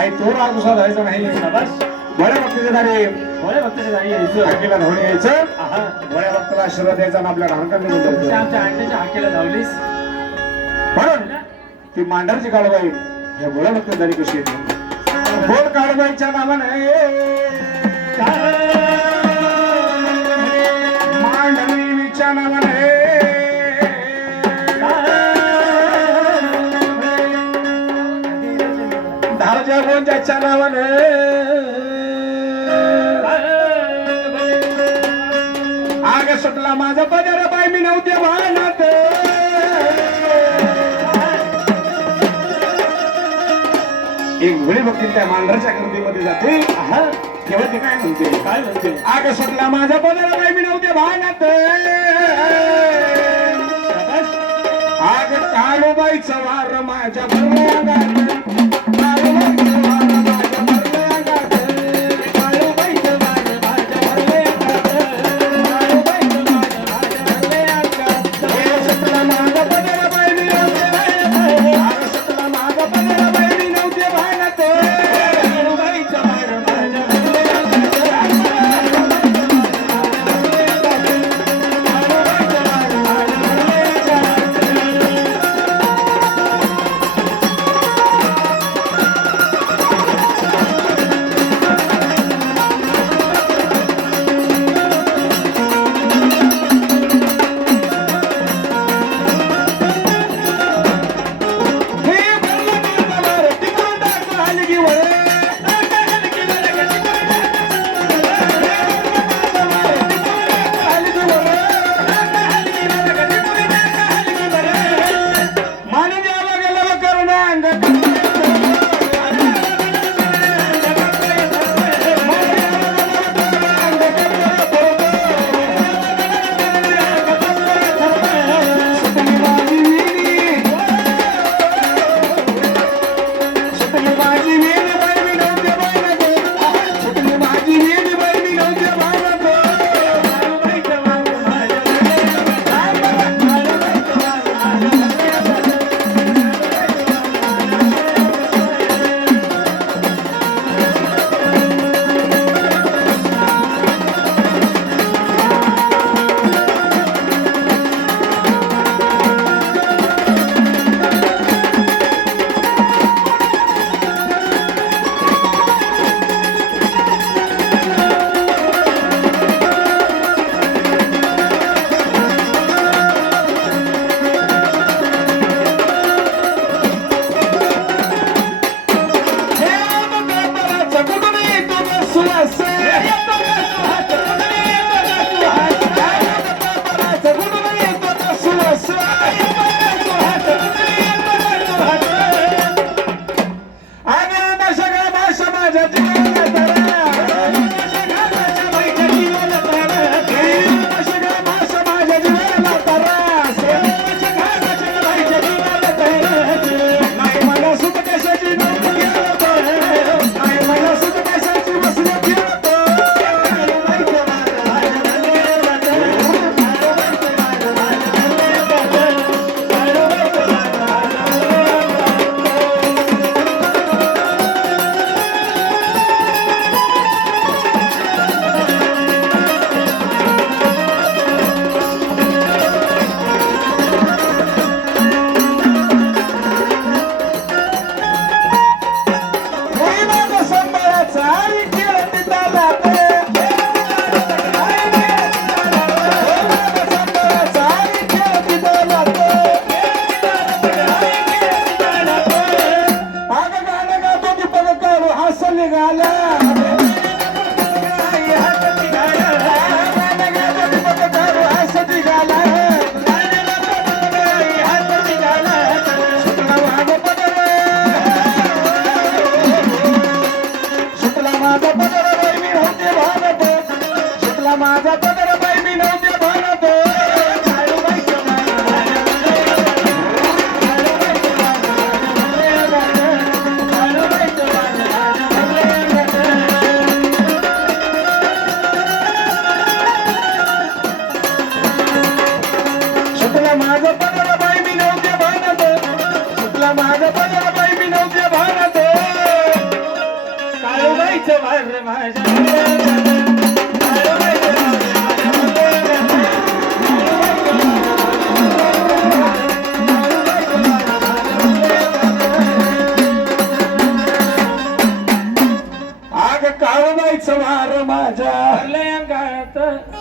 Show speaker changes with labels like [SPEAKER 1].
[SPEAKER 1] आई तो राग दुसरा धरायचा नाही.
[SPEAKER 2] शाबास.
[SPEAKER 1] बड्या भक्तीचे दारे.
[SPEAKER 2] भोळे भक्ताच्या दारी यायचं.
[SPEAKER 1] हाकेला धावून यायचं. बड्या भक्ताला आशीर्वाद द्यायचा आणि आपल्या बोलायचं
[SPEAKER 2] आमच्या अंड्याच्या हाकेला लावलीस
[SPEAKER 1] म्हणून ती मांढरची काळबाई ह्या बोळ्या भक्ती दारी कशी येते? बोल काळबाईच्या नावाने. धावच्या गोंजाच्या नावाने. आग सुटला माझा पदर बाई मी नव्हते वाहनात. एक वेळी बघते त्या मांढराच्या गर्दीमध्ये जाते. तेव्हा ते काय म्हणते?
[SPEAKER 2] काय म्हणते?
[SPEAKER 1] आग सुटला माझा पदर बाई मी नव्हते वाहनात.
[SPEAKER 2] शाबास.
[SPEAKER 1] आग काळूबाईचं वार माझ्या माझा पदर. बाई मी नव्हते माझा पदर बाई मी नव्हते वार माझं माझा पदर बाई मी नव्हते भानत. सुटला माझं पदर बाई मी नव्हते भानत. काळूबाईचं वार
[SPEAKER 2] माझ्या? भरल्या
[SPEAKER 1] माझ्या?
[SPEAKER 2] भरल्या अंगात.